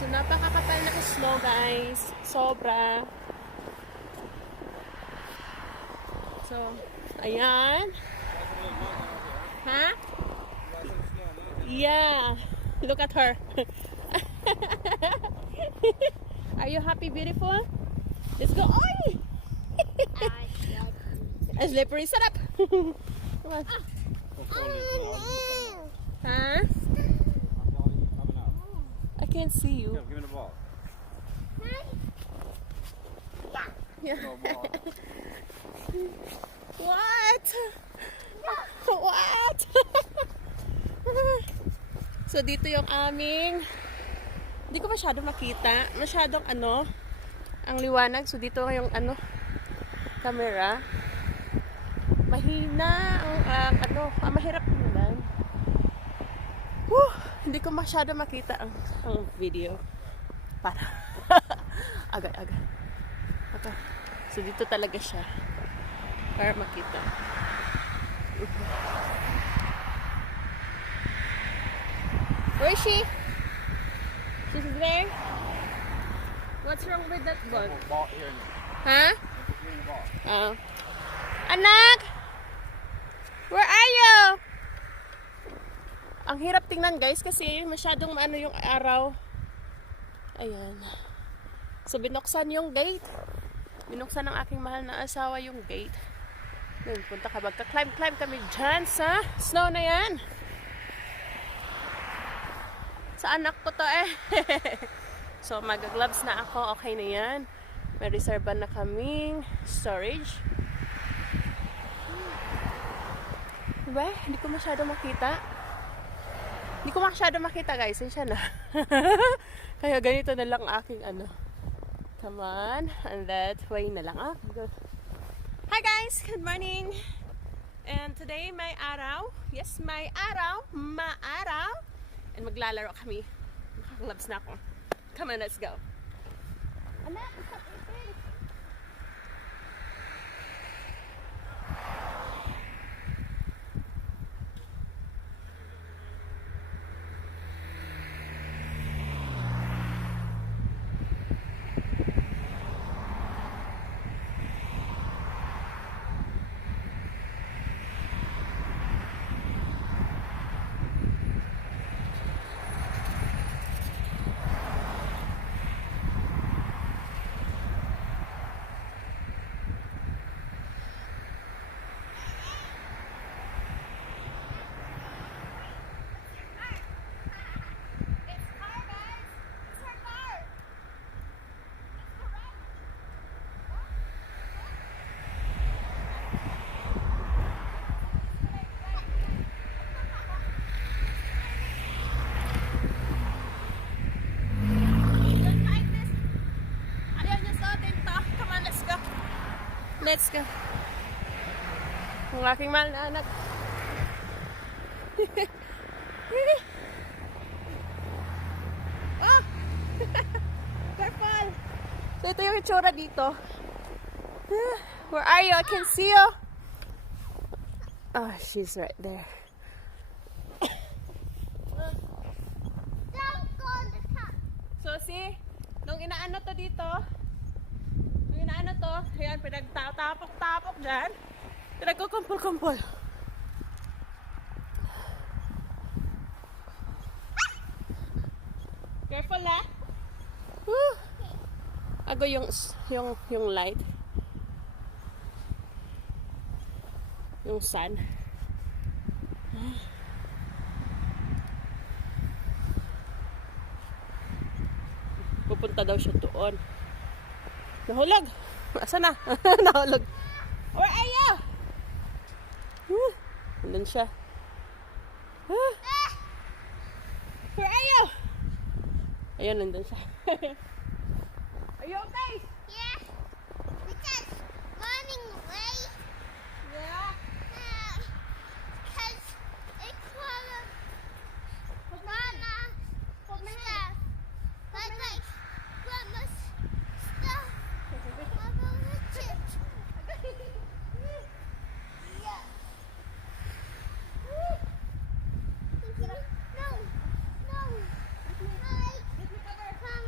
So, napakakapal na snow, guys. Sobra. So, ayan. Ha? Yeah. Look at her. Are you happy, beautiful? Let's go. Oy! As slippery. Set up. Come on. Huh? I can't see you. Give me the ball. Yeah. No ball. What? What? So dito yung aming, hindi ko masyado makita, masyadong ang liwanag. So dito yung camera. Mahina ang mahirap tingnan. Hindi ko masyado makita ang video. Para agad. Okay. So dito talaga siya. Para makita. Where is she? She's there? What's wrong with that ball? Ball here. Huh? Ball. Oh. Anak! Where are you? Ang hirap tingnan, guys, kasi masyadong yung araw. Ayan. So binuksan yung gate. Binuksan ng aking mahal na asawa yung gate. Ngayon, punta ka magka-climb kami dyan sa snow na yan. Sa anak ko to eh. So mag-gloves na ako. Okay na yan. May reservan na kaming storage. Diba? Hindi ko masyado makita guys. Siya na. Kaya ganito na lang aking Come on. And that way na lang. Good. Hi guys! Good morning! And today, may araw. Yes, may araw. Maaraw. And maglalaro kami. Naka-gloves na ako. Come on, let's go. Anak, stop eating! Let's go. Ang aking mahal na anak. Oh! Careful! So ito yung itsura dito. Where are you? I can see you. Oh, she's right there. Don't go on the top. So see, nung inaano to dito, ayan, pinagtapok-tapok dyan. Pinagkukumpul-kumpul. Careful ah. Woo. Ago yung light. Yung sun. Pupunta daw siya doon. Nahulog. Asa na? Nahulog. Where are you? Nandun siya. Where are you? Ayun, nandun siya. Are you okay? Yeah. We just running away. Yeah. Because it's full of banana stuff. Like grandma's stuff. Mama chips. Yeah. No. No. Hi. Hi.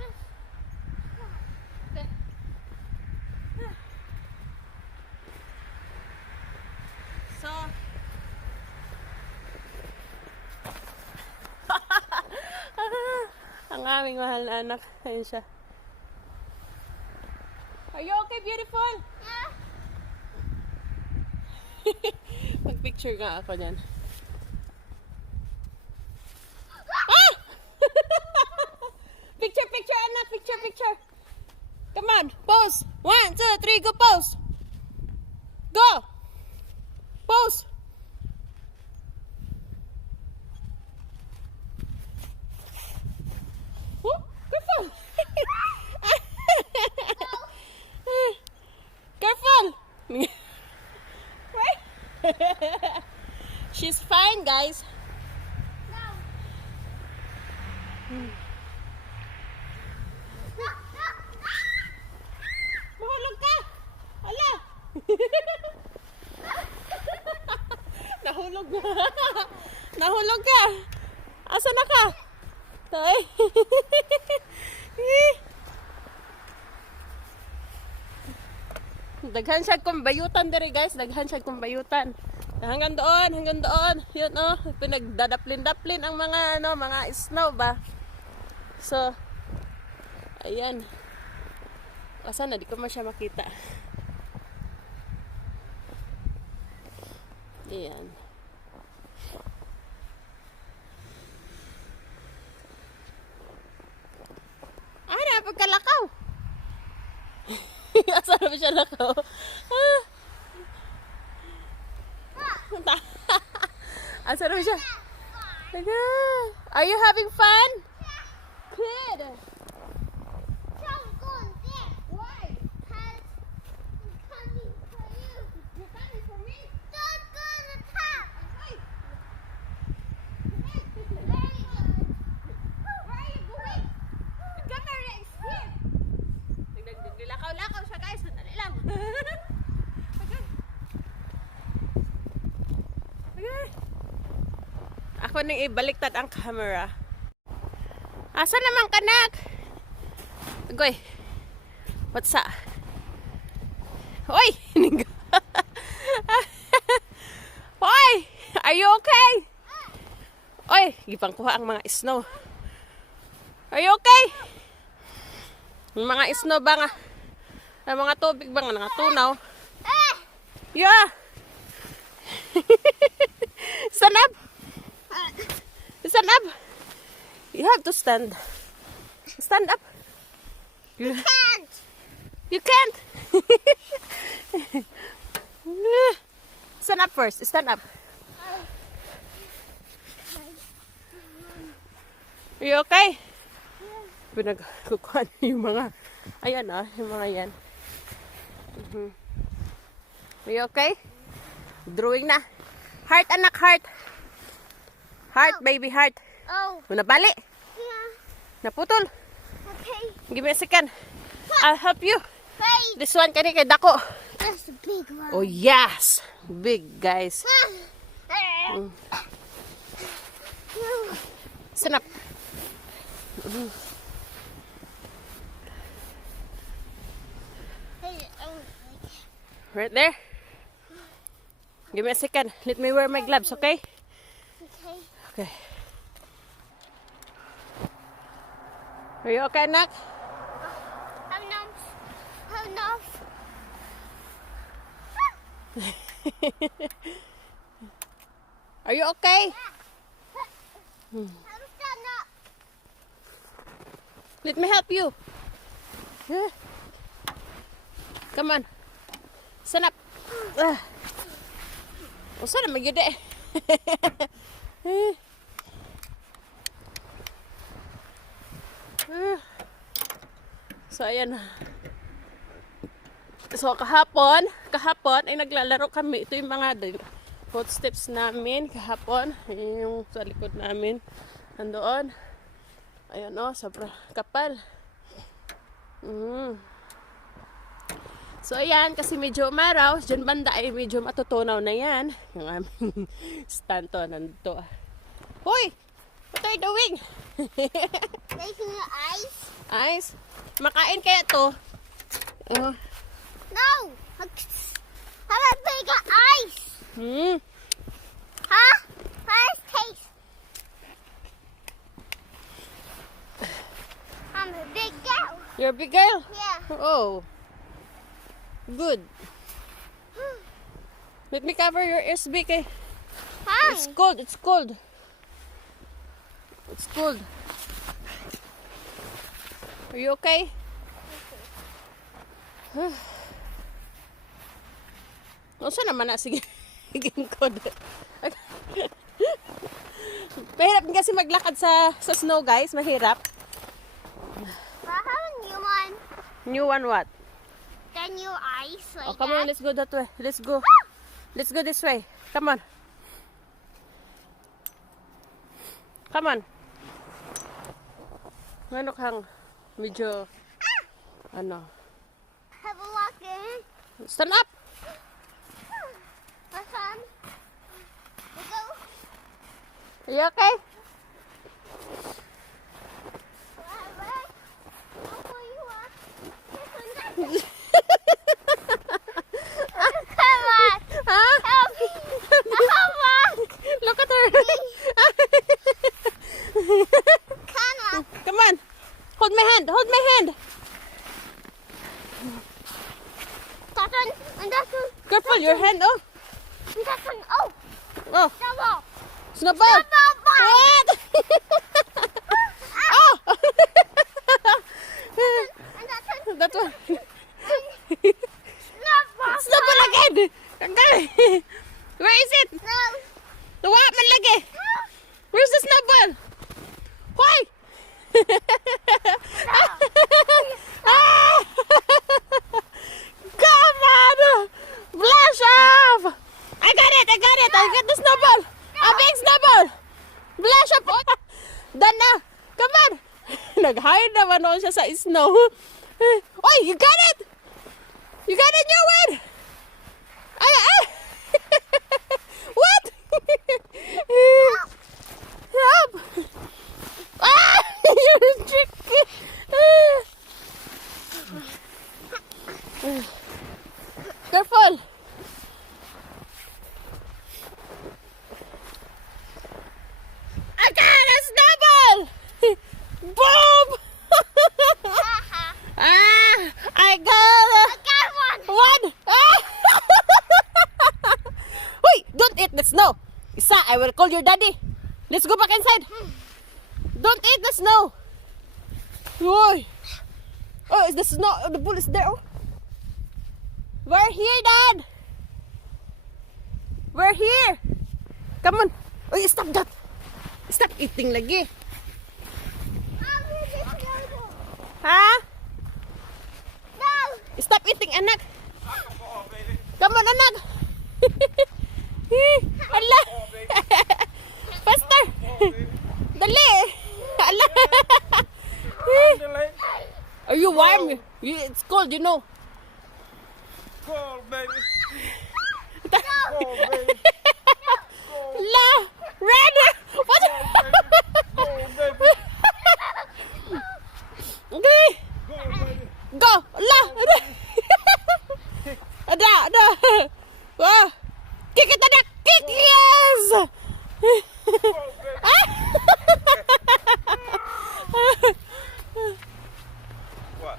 Ang aming mahal na anak. Ayun siya. Are you okay, beautiful? Yeah. Mag-picture nga ako niyan. Ah! Picture, picture, anak. Picture, picture. Come on, pose. 1, 2, 3, go pose. Go. Pose. Oh, careful. Careful. Right? She's fine, guys. No. Mahulog ka! Ala! Nahulog na. Nahulog ka. Asa na ka? Tay. Daghan siya kung bayutan diri, guys. Daghan siya kung bayutan. Hanggang doon, hanggang doon. Yun oh, pinagdadaplin-daplin ang mga mga snow ba. So, ayan. Asa na, di ko man siya makita. Ayan. Ay, napagkalakaw. Asa na ba siya lakaw? Asa na ba siya? Are you having fun? Good. Don't go there. Why? Because I'm coming for you. You're coming for me? Don't go to the top. Why? Very good. Where are you going? The camera is here. Nilakaw-lakaw siya, guys. Sandali lang. Okay. Okay. Ako nang ibaliktad ang camera. Asa naman kanak? Agoy. What's up? Oy! Oy! Are you okay? Oy! Gipang kuha ang mga snow. Are you okay? Yung mga snow ba nga? Ang mga tubig ba nga? Tunaw? Yeah! Stand up! Stand up! You have to stand. Stand up. You Can't. You can't. Stand up first. Stand up. Are you okay? Pinagkukuhan yung mga, ayan yung mga yan. Are you okay? Drawing na. Heart, anak, heart. Heart, baby, heart. Oh. Nabali. Yeah. Naputol. Okay. Give me a second. I'll help you. Wait. This one kani kay dako. That's a big one. Oh yes. Big, guys. Stand up. Right there. Give me a second. Let me wear my gloves, okay? Okay. Okay. Are you okay, anak? Have enough. Have enough. Are you okay? I'm stand up. Let me help you. Yeah. Come on. Stand up. O sana magyud eh. So ayan. So kahapon ay naglalaro kami. Ito yung mga footsteps namin kahapon. Ayan yung sa likod namin. Nandoon. Ayan o, sobrang kapal. So ayan, kasi medyo umaraw. Diyan banda ay medyo matutunaw na yan. Yung aming stand to, nandito. Hoy! What are you doing? Making your eyes? Ice? Makain kaya to? Oh. No. Have a bigger eyes. Huh? First taste. You're a big girl? Yeah. Oh. Good. Let me cover your ears, Vicky. Hi. It's cold, it's cold. It's cold. Are you okay? Saan naman na? Sige. Higing cold. Mahirap din kasi maglakad sa snow, guys. Mahirap. I have a new one. New one what? The new ice like Oh, come on, that. let's go that way. Let's go. Let's go this way. Come on. Come on. Ano kang medyo ano? Have a walk in. Stand up. My son. Let's go. Are you okay? Come on. Huh? Help me. Come on. Look at her. Come on. Come on. Hold my hand. Hold my hand. That one and that one. Careful, your hand. Oh. And that one. Oh. Oh. Double. Snowball. Double. What? Oh. And that one. That one. Double. Snowball again. Tagal. Where is it? No. Tuwa man lagi. Where's the snowball? Why? Ah! Come on! Flash off! I got it! I got it! I got the snowball! A big snowball! Flash up! Done na! Come on! Nag-hide naman ako siya sa snow. Oh, you got it! You got it, your win! Ay, ay! What? Help! Ah! You're tricky! Careful! I got a snowball! Boom! Ah! I got I got one. one! Ah! Wait! Don't eat the snow! Isa, I will call your daddy. Let's go back inside. Don't eat the snow. Oy. Oh, is the snow? The bull is there. Oh. We're here, Dad. We're here. Come on. Oh, stop that. Stop eating lagi. Ha? No. Stop eating, anak. Come on, anak. Ala. Faster. Dali. Ala. Are you warm? It's cold, you know. Cold, baby. No. Cold, baby. La. Red. What? Cold, baby. Okay. Cold, baby. Go. La. Ada. Ada. Wah. Kick it, anak. Kick. Yes. Cold, baby. What?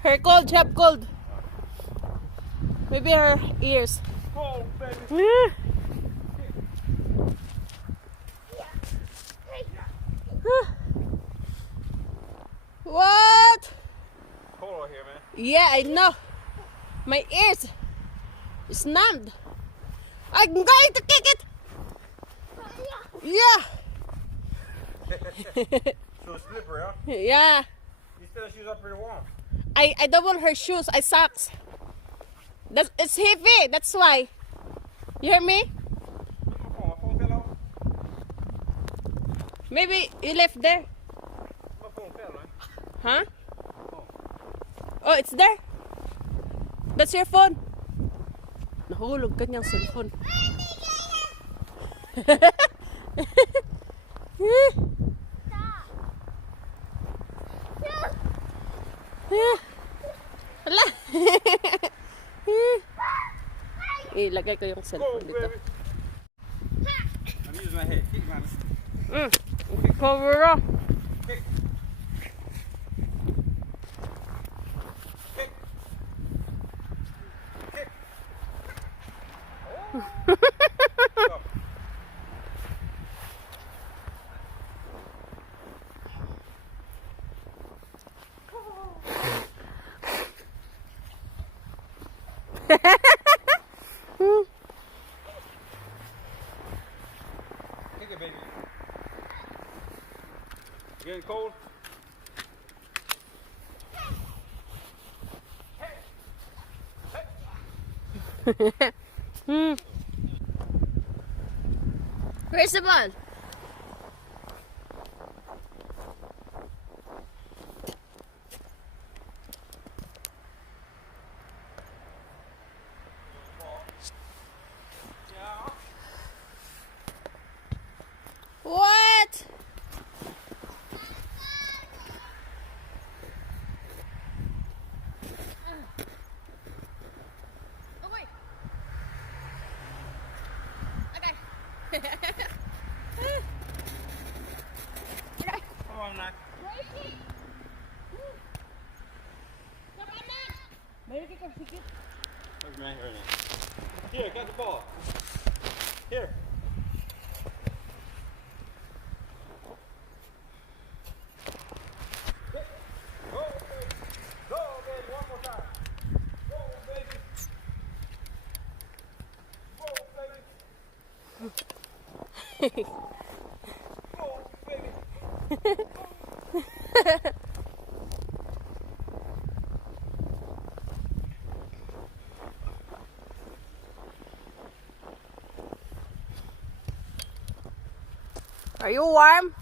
Her cold, she have cold. Maybe her ears. Cold, baby. What? Cold out here, man. Yeah, I know. My ears is numbed. I'm going to kick it. Yeah. So slippery, huh? Yeah. You still have shoes up pretty warm. I don't want her shoes. I socks. It's heavy. That's why. You hear me? My phone fell out. Maybe you left there. My phone fell, right? Huh? Oh, it's there. That's your phone. Nahulog kanyang cellphone. Hala. Ilagay ko yung cellphone Cold, dito. baby. I'm using my head. Kick, man. Cover up. Kick. Take it, baby. Getting cold? Where's the ball? What? Oh wait. Okay. Come on, Mac. Where's man here now? Here, got the ball. Here. Go, baby. Go, baby. One more time. Go, baby. Go, baby. Go, baby. Are you warm?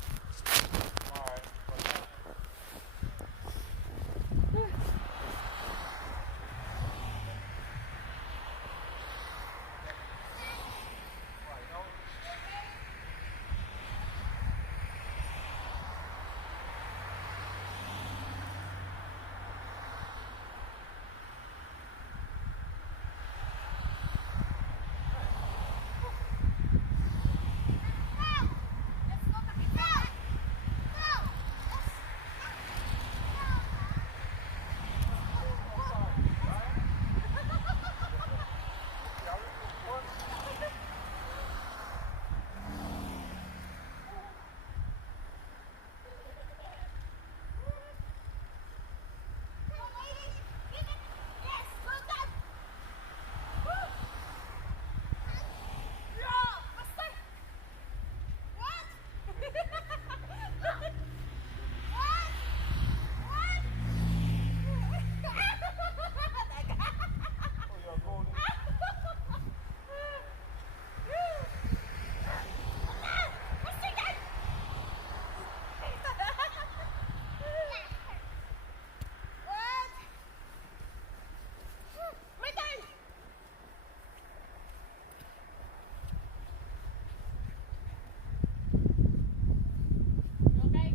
Alright.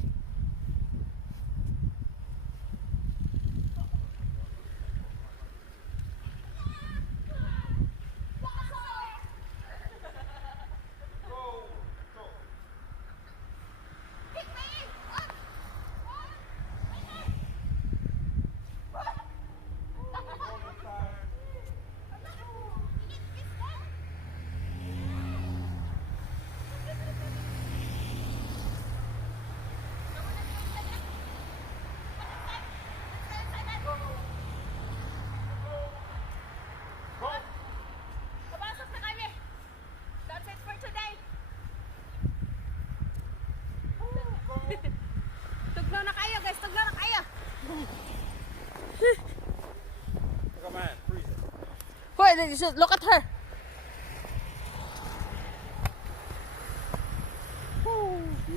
Tugnaw na kayo, guys. Tugnaw na kayo. Look at my hand, freezing. Hoy, look at her.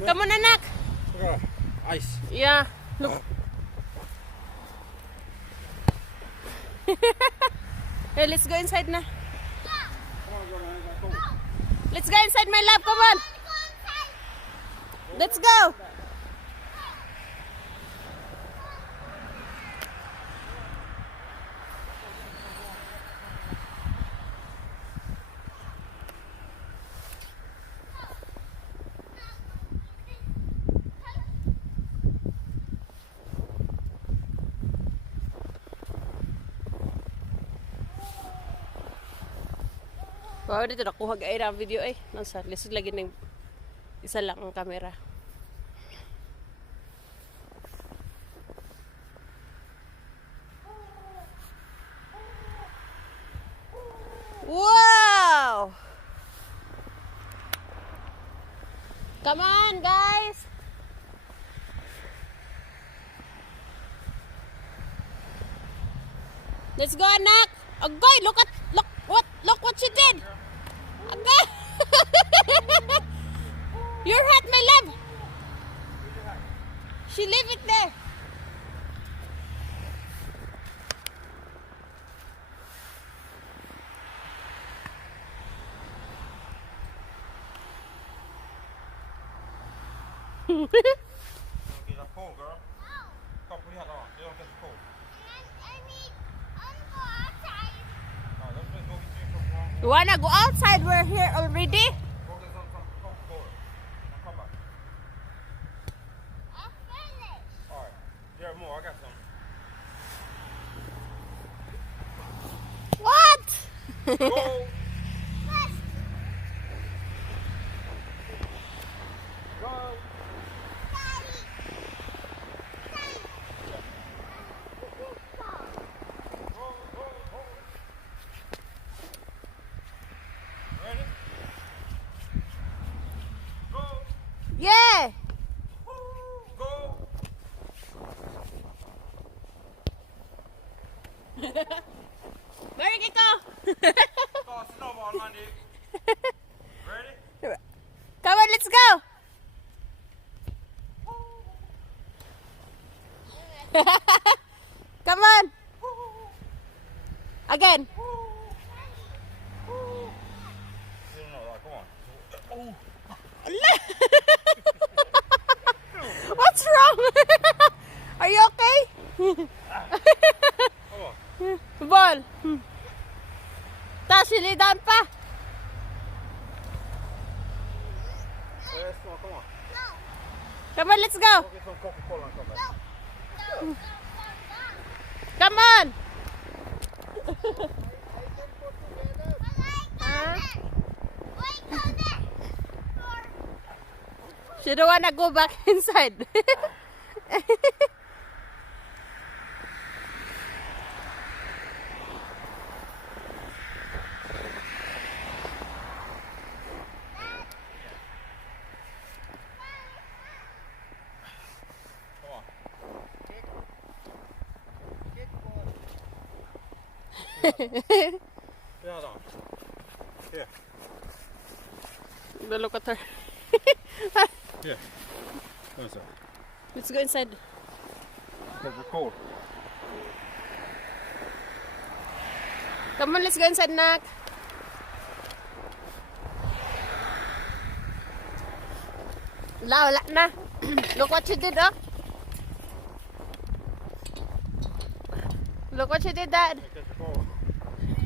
Come on, anak. Look at ice. Yeah. Look. Hey, let's go inside na. Come on, go, man. It's not cold. Let's go inside, my love. Come on. Let's go. Wow, dito nakuha gaya ang video eh. Nasa lisod lagi ng isa lang ang camera. Come on, guys. Let's go, anak. Agoy, look what she did. Okay. Your hat, my love. She leave it there. Don't get that cold, girl. Come, put your hat on. You don't get the cold. Alright, let's just go get you some warm. You wanna go outside? We're here already. Go get some Coca-Cola. Now come back. Alright. There are more. I got some. What? Go! Go! Ready? Go! Yeah. Go! Where did it go? Go, snowball, Mandy. Ready? Come on, let's go. Come on. Again. No, come on. Oh. What's wrong? Are you okay? Come on. Ball. Tapos silidan pa. Let's go, come on. Come on, let's go. Go get some Coca-Cola and come back. Come on. She don't wanna go back inside. Come on. Yeah, on. Here. Look at her. Here. What's that? Let's go inside. Coca-Cola. Come on, let's go inside, Nak. Wala na. Look what you did, oh. Look what you did, Dad. Coca-Cola.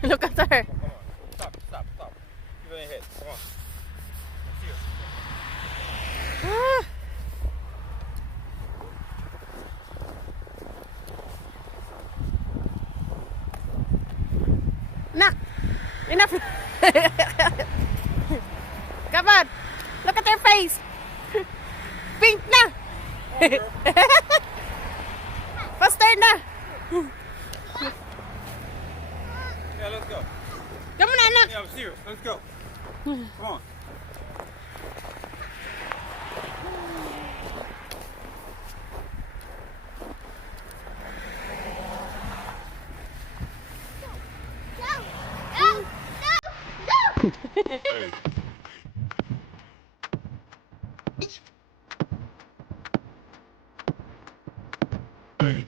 Look at her. Come on. Stop. Give it a hit. Come on. Let's see it. Ah. Nak, enough. Come on. Look at her face. Pink na. Faster na. Yeah, let's go. Come on, anak. Yeah, I'm serious. Let's go. Come on. Hey.